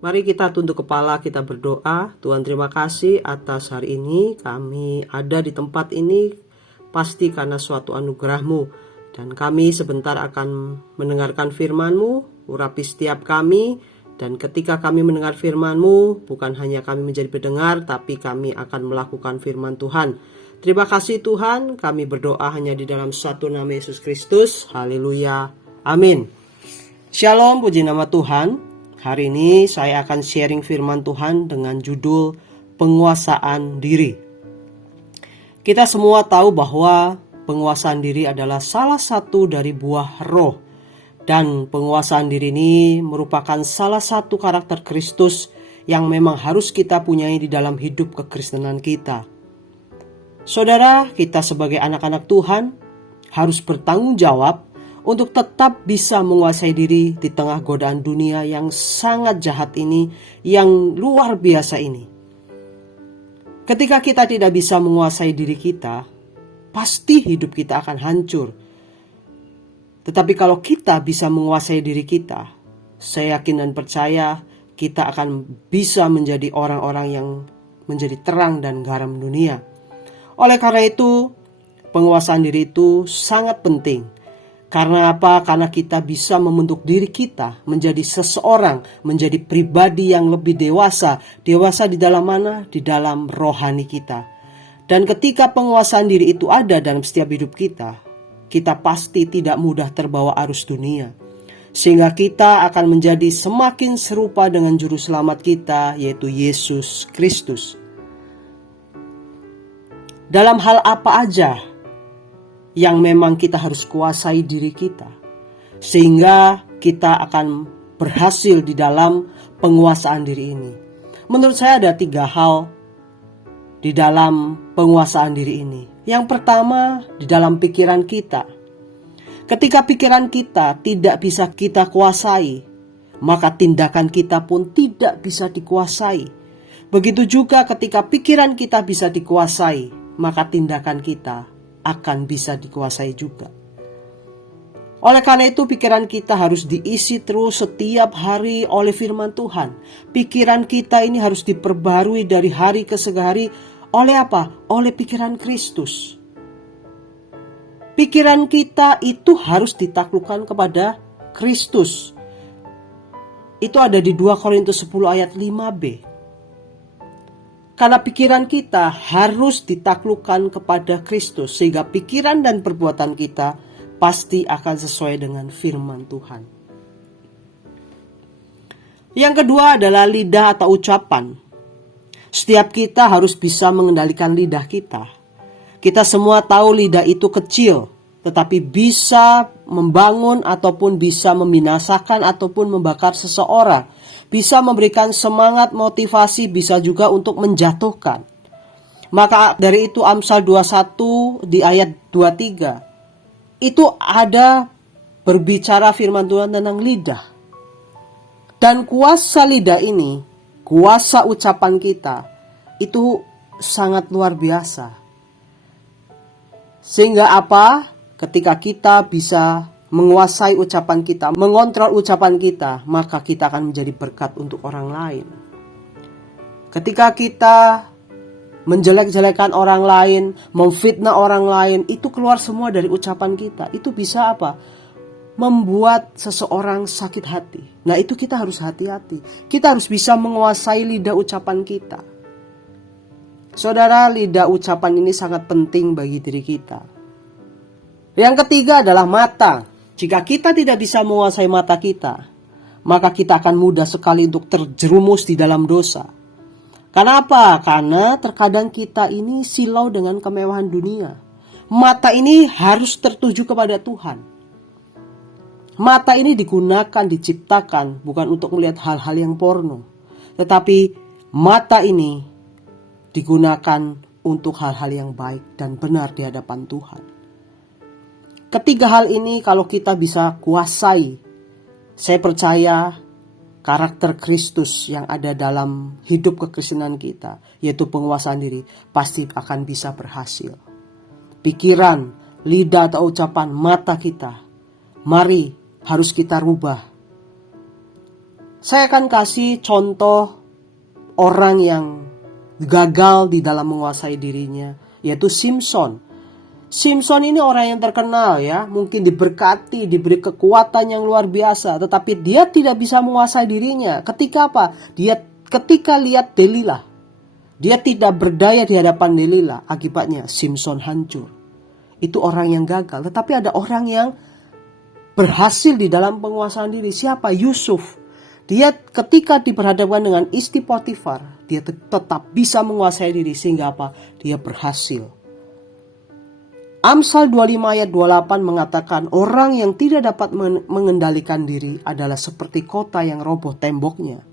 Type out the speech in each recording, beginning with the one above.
Mari kita tunduk kepala, kita berdoa. Tuhan, terima kasih atas hari ini kami ada di tempat ini, pasti karena suatu anugerah-Mu. Dan kami sebentar akan mendengarkan firman-Mu, urapi setiap kami. Dan ketika kami mendengar firman-Mu, bukan hanya kami menjadi pendengar, tapi kami akan melakukan firman Tuhan. Terima kasih Tuhan, kami berdoa hanya di dalam satu nama Yesus Kristus. Haleluya. Amin. Shalom, puji nama Tuhan. Hari ini saya akan sharing firman Tuhan dengan judul penguasaan diri. Kita semua tahu bahwa penguasaan diri adalah salah satu dari buah roh. Dan penguasaan diri ini merupakan salah satu karakter Kristus yang memang harus kita punyai di dalam hidup kekristenan kita. Saudara, kita sebagai anak-anak Tuhan harus bertanggung jawab untuk tetap bisa menguasai diri di tengah godaan dunia yang sangat jahat ini, yang luar biasa ini. Ketika kita tidak bisa menguasai diri kita, pasti hidup kita akan hancur. Tetapi kalau kita bisa menguasai diri kita, saya yakin dan percaya kita akan bisa menjadi orang-orang yang menjadi terang dan garam dunia. Oleh karena itu, penguasaan diri itu sangat penting. Karena apa? Karena kita bisa membentuk diri kita menjadi seseorang, menjadi pribadi yang lebih dewasa. Dewasa di dalam mana? Di dalam rohani kita. Dan ketika penguasaan diri itu ada dalam setiap hidup kita, kita pasti tidak mudah terbawa arus dunia. Sehingga kita akan menjadi semakin serupa dengan juru selamat kita, yaitu Yesus Kristus. Dalam hal apa aja yang memang kita harus kuasai diri kita, sehingga kita akan berhasil di dalam penguasaan diri ini. Menurut saya ada 3 hal di dalam penguasaan diri ini. Yang pertama, di dalam pikiran kita. Ketika pikiran kita tidak bisa kita kuasai, maka tindakan kita pun tidak bisa dikuasai. Begitu juga ketika pikiran kita bisa dikuasai, maka tindakan kita akan bisa dikuasai juga. Oleh karena itu pikiran kita harus diisi terus setiap hari oleh firman Tuhan. Pikiran kita ini harus diperbarui dari hari ke hari. Oleh apa? Oleh pikiran Kristus. Pikiran kita itu harus ditaklukkan kepada Kristus. Itu ada di 2 Korintus 10 ayat 5b. Karena pikiran kita harus ditaklukkan kepada Kristus, sehingga pikiran dan perbuatan kita pasti akan sesuai dengan firman Tuhan. Yang kedua adalah lidah atau ucapan. Setiap kita harus bisa mengendalikan lidah kita. Kita semua tahu lidah itu kecil, tetapi bisa membangun ataupun bisa membinasakan ataupun membakar seseorang. Bisa memberikan semangat, motivasi, bisa juga untuk menjatuhkan. Maka dari itu Amsal 21 di ayat 23 itu ada berbicara firman Tuhan tentang lidah. Dan kuasa lidah ini, kuasa ucapan kita itu sangat luar biasa. Sehingga apa? Ketika kita bisa menguasai ucapan kita, mengontrol ucapan kita, maka kita akan menjadi berkat untuk orang lain. Ketika kita menjelek-jelekan orang lain, memfitnah orang lain, itu keluar semua dari ucapan kita. Itu bisa apa? Membuat seseorang sakit hati. Nah, itu kita harus hati-hati. Kita harus bisa menguasai lidah ucapan kita. Saudara, lidah ucapan ini sangat penting bagi diri kita. Yang ketiga adalah mata. Jika kita tidak bisa menguasai mata kita, maka kita akan mudah sekali untuk terjerumus di dalam dosa. Kenapa? Karena terkadang kita ini silau dengan kemewahan dunia. Mata ini harus tertuju kepada Tuhan. Mata ini digunakan, diciptakan bukan untuk melihat hal-hal yang porno, tetapi mata ini digunakan untuk hal-hal yang baik dan benar di hadapan Tuhan. Ketiga hal ini kalau kita bisa kuasai, saya percaya karakter Kristus yang ada dalam hidup kekristenan kita, yaitu penguasaan diri, pasti akan bisa berhasil. Pikiran, lidah atau ucapan, mata kita, mari harus kita rubah. Saya akan kasih contoh orang yang gagal di dalam menguasai dirinya, yaitu Simson. Simson ini orang yang terkenal ya, mungkin diberkati, diberi kekuatan yang luar biasa, tetapi dia tidak bisa menguasai dirinya. Ketika apa? Ketika lihat Delilah. Dia tidak berdaya di hadapan Delilah, akibatnya Simson hancur. Itu orang yang gagal, tetapi ada orang yang berhasil di dalam penguasaan diri. Siapa? Yusuf. Dia ketika diperhadapkan dengan istri Potifar, dia tetap bisa menguasai diri sehingga apa? Dia berhasil. Amsal 25 ayat 28 mengatakan orang yang tidak dapat mengendalikan diri adalah seperti kota yang roboh temboknya.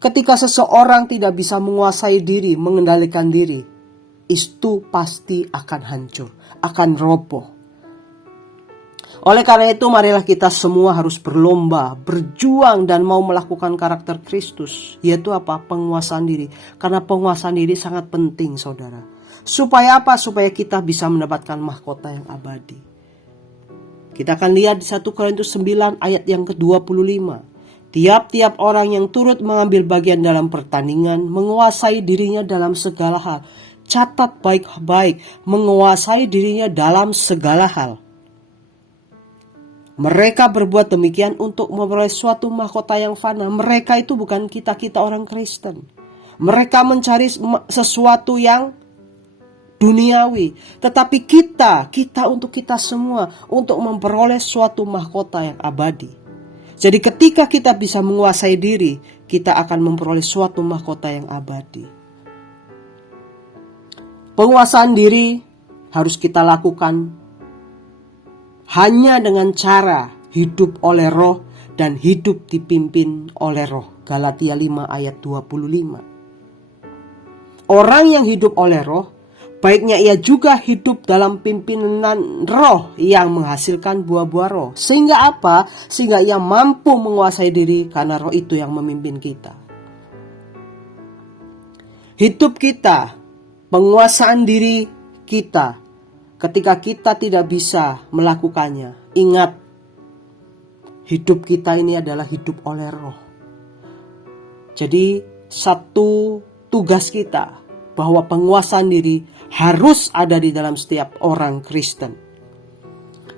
Ketika seseorang tidak bisa menguasai diri, mengendalikan diri, itu pasti akan hancur, akan roboh. Oleh karena itu, marilah kita semua harus berlomba, berjuang dan mau melakukan karakter Kristus, yaitu apa? Penguasaan diri. Karena penguasaan diri sangat penting, saudara. Supaya apa? Supaya kita bisa mendapatkan mahkota yang abadi. Kita akan lihat di 1 Korintus 9 ayat yang ke-25. Tiap-tiap orang yang turut mengambil bagian dalam pertandingan menguasai dirinya dalam segala hal. Catat baik-baik, menguasai dirinya dalam segala hal. Mereka berbuat demikian untuk memperoleh suatu mahkota yang fana. Mereka itu bukan kita orang Kristen. Mereka mencari sesuatu yang duniawi. Tetapi kita untuk kita semua, untuk memperoleh suatu mahkota yang abadi. Jadi ketika kita bisa menguasai diri, kita akan memperoleh suatu mahkota yang abadi. Penguasaan diri harus kita lakukan hanya dengan cara hidup oleh roh dan hidup dipimpin oleh roh. Galatia 5 ayat 25. Orang yang hidup oleh roh, baiknya ia juga hidup dalam pimpinan roh yang menghasilkan buah-buah roh. Sehingga apa? Sehingga ia mampu menguasai diri karena roh itu yang memimpin kita. Hidup kita, penguasaan diri kita, ketika kita tidak bisa melakukannya, ingat, hidup kita ini adalah hidup oleh roh. Jadi satu tugas kita, bahwa penguasaan diri harus ada di dalam setiap orang Kristen.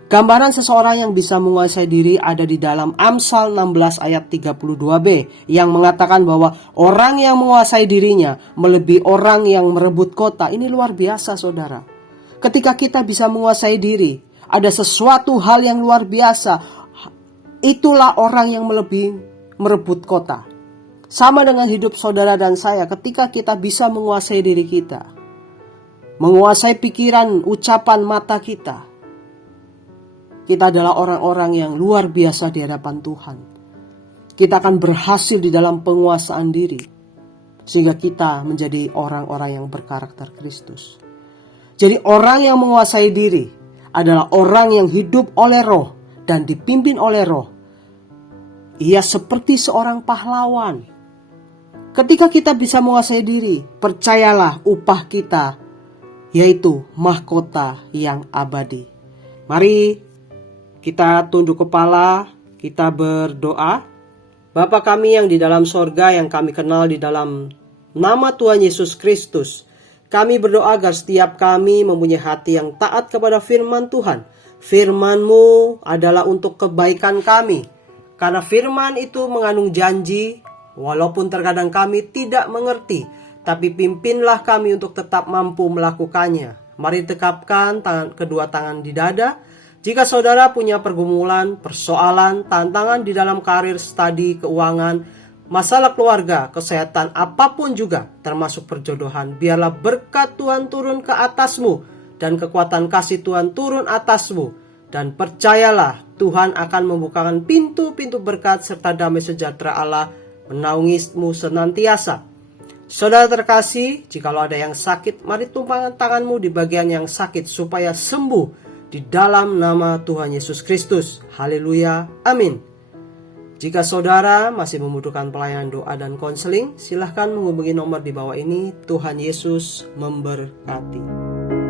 Gambaran seseorang yang bisa menguasai diri ada di dalam Amsal 16 ayat 32b yang mengatakan bahwa orang yang menguasai dirinya melebihi orang yang merebut kota. Ini luar biasa, saudara. Ketika kita bisa menguasai diri, ada sesuatu hal yang luar biasa. Itulah orang yang melebihi merebut kota. Sama dengan hidup saudara dan saya, ketika kita bisa menguasai diri kita, menguasai pikiran, ucapan, mata kita, kita adalah orang-orang yang luar biasa di hadapan Tuhan. Kita akan berhasil di dalam penguasaan diri, sehingga kita menjadi orang-orang yang berkarakter Kristus. Jadi orang yang menguasai diri adalah orang yang hidup oleh roh dan dipimpin oleh roh. Ia seperti seorang pahlawan. Ketika kita bisa menguasai diri, percayalah upah kita, yaitu mahkota yang abadi. Mari kita tunduk kepala, kita berdoa. Bapa kami yang di dalam sorga, yang kami kenal di dalam nama Tuhan Yesus Kristus, kami berdoa agar setiap kami mempunyai hati yang taat kepada firman Tuhan. Firman-Mu adalah untuk kebaikan kami, karena firman itu mengandung janji. Walaupun terkadang kami tidak mengerti, tapi pimpinlah kami untuk tetap mampu melakukannya. Mari tekapkan kedua tangan di dada. Jika saudara punya pergumulan, persoalan, tantangan di dalam karir, studi, keuangan, masalah keluarga, kesehatan, apapun juga, termasuk perjodohan, biarlah berkat Tuhan turun ke atasmu dan kekuatan kasih Tuhan turun atasmu. Dan percayalah, Tuhan akan membukakan pintu-pintu berkat serta damai sejahtera Allah menaungimu senantiasa. Saudara terkasih, jikalau ada yang sakit, mari tumpangkan tanganmu di bagian yang sakit supaya sembuh di dalam nama Tuhan Yesus Kristus. Haleluya, amin. Jika saudara masih membutuhkan pelayanan doa dan konseling, silahkan menghubungi nomor di bawah ini. Tuhan Yesus memberkati.